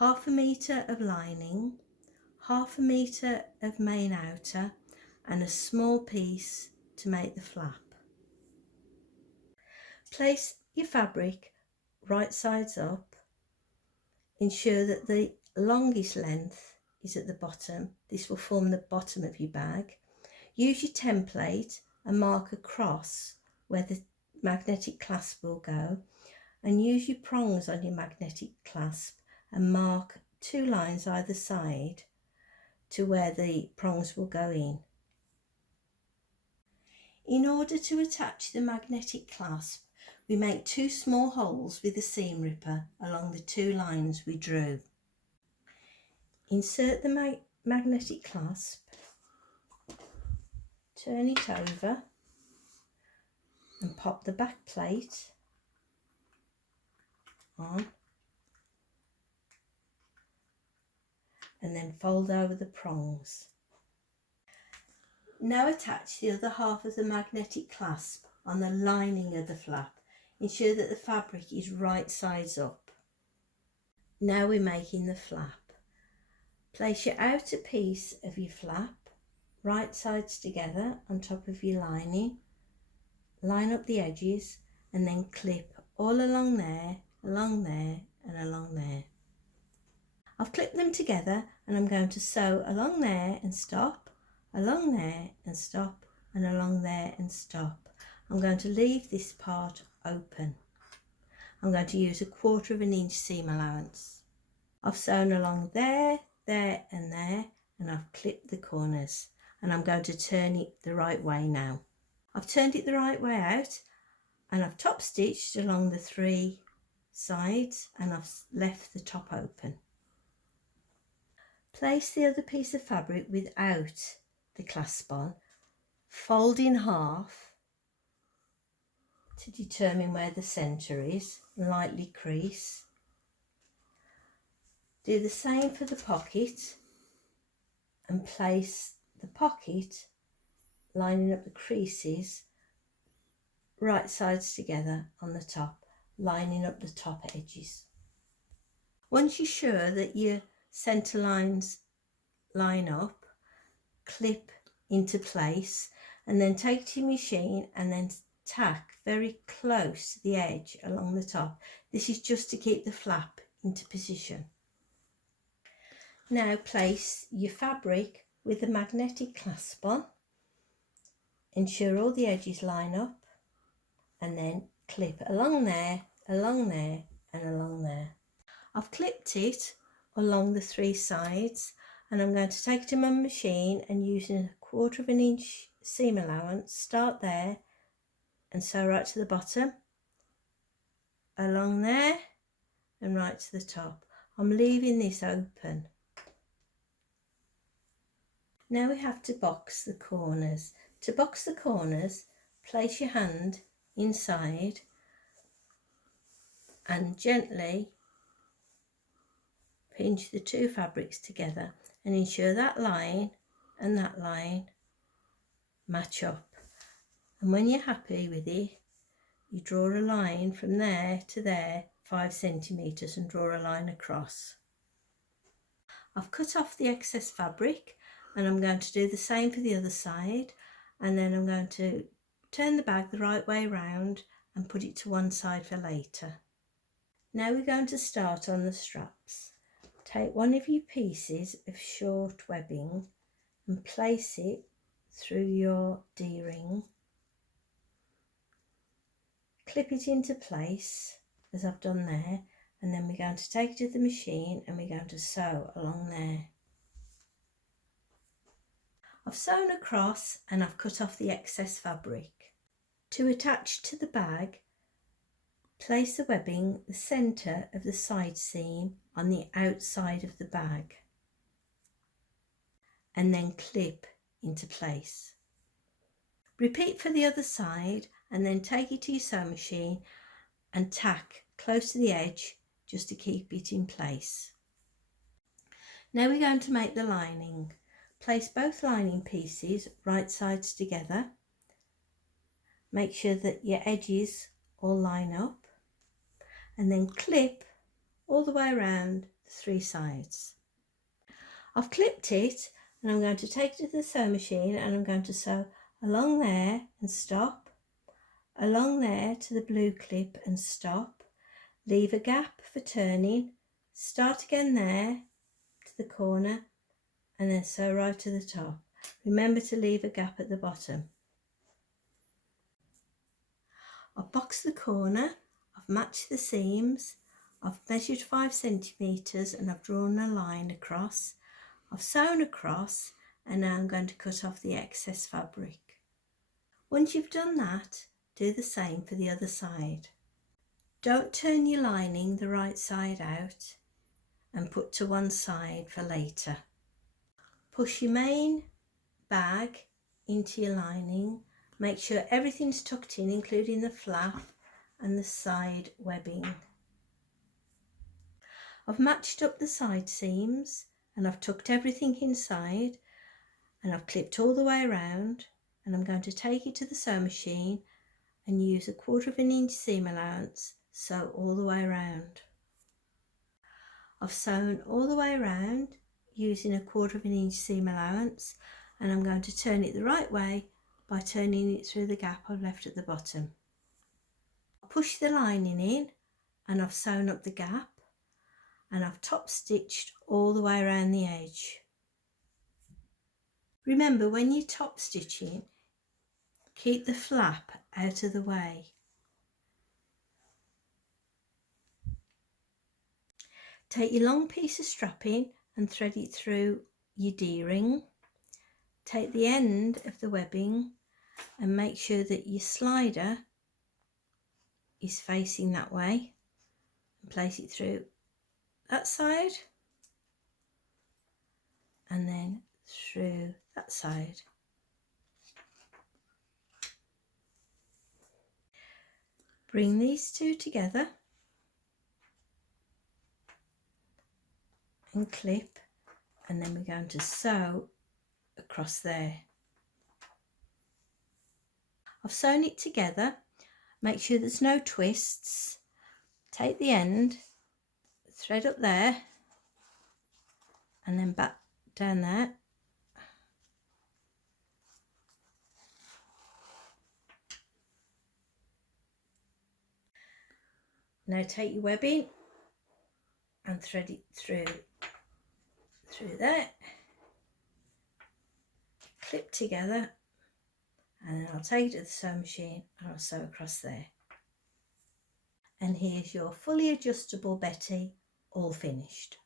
1/2 metre of lining, 1/2 metre of main outer, and a small piece to make the flap. Place your fabric right sides up. Ensure that the longest length is at the bottom. This will form the bottom of your bag. Use your template and mark across where the magnetic clasp will go, and use your prongs on your magnetic clasp and mark 2 lines either side to where the prongs will go in. In order to attach the magnetic clasp, we make 2 small holes with a seam ripper along the 2 lines we drew. Insert the magnetic clasp, turn it over and pop the back plate on, and then fold over the prongs. Now attach the other half of the magnetic clasp on the lining of the flap. Ensure that the fabric is right sides up. Now we're making the flap. Place your outer piece of your flap right sides together on top of your lining. Line up the edges and then clip all along there, and along there. I've clipped them together and I'm going to sew along there and stop, along there and stop, and along there and stop. I'm going to leave this part open. I'm going to use 1/4 inch seam allowance. I've sewn along there, there and there, and I've clipped the corners, and I'm going to turn it the right way now. I've turned it the right way out, and I've top stitched along the 3 sides, and I've left the top open. Place the other piece of fabric without the clasp on, fold in half to determine where the centre is, lightly crease. Do the same for the pocket and place the pocket lining up the creases right sides together on the top, lining up the top edges. Once you're sure that your centre lines line up, clip into place, and then take to your machine and then tack very close to the edge along the top. This is just to keep the flap into position. Now place your fabric with the magnetic clasp on. Ensure all the edges line up, and then clip along there, and along there. I've clipped it along the 3 sides, and I'm going to take it to my machine and using 1/4 inch seam allowance, start there and sew right to the bottom, along there and right to the top. I'm leaving this open. Now we have to box the corners. To box the corners, place your hand inside and gently pinch the 2 fabrics together and ensure that line and that line match up. And when you're happy with it, you draw a line from there to there, 5 centimetres, and draw a line across. I've cut off the excess fabric, and I'm going to do the same for the other side, and then I'm going to turn the bag the right way round and put it to one side for later. Now we're going to start on the straps. Take one of your pieces of short webbing and place it through your D-ring. Clip it into place as I've done there, and then we're going to take it to the machine and we're going to sew along there. I've sewn across and I've cut off the excess fabric. To attach to the bag, place the webbing the centre of the side seam on the outside of the bag and then clip into place. Repeat for the other side and then take it to your sewing machine and tack close to the edge just to keep it in place. Now we're going to make the lining. Place both lining pieces right sides together. Make sure that your edges all line up and then clip all the way around 3 sides. I've clipped it and I'm going to take it to the sewing machine and I'm going to sew along there and stop, along there to the blue clip and stop, leave a gap for turning, start again there to the corner and then sew right to the top. Remember to leave a gap at the bottom. I've boxed the corner, I've matched the seams, I've measured 5 centimetres and I've drawn a line across. I've sewn across and now I'm going to cut off the excess fabric. Once you've done that, do the same for the other side. Don't turn your lining the right side out and put to one side for later. Push your main bag into your lining. Make sure everything's tucked in, including the flap and the side webbing. I've matched up the side seams and I've tucked everything inside and I've clipped all the way around, and I'm going to take it to the sewing machine and use a 1/4 inch seam allowance, sew all the way around. I've sewn all the way around using a 1/4 inch seam allowance, and I'm going to turn it the right way by turning it through the gap I've left at the bottom. I'll push the lining in and I've sewn up the gap and I've top stitched all the way around the edge. Remember, when you're top stitching, keep the flap out of the way. Take your long piece of strapping and thread it through your D-ring. Take the end of the webbing and make sure that your slider is facing that way and place it through that side and then through that side. Bring these two together and clip, and then we're going to sew across there. I've sewn it together. Make sure there's no twists. Take the end, thread up there and then back down there. Now take your webbing and thread it through there, clip together, and then I'll take it to the sewing machine and I'll sew across there. And here's your fully adjustable Betty, all finished.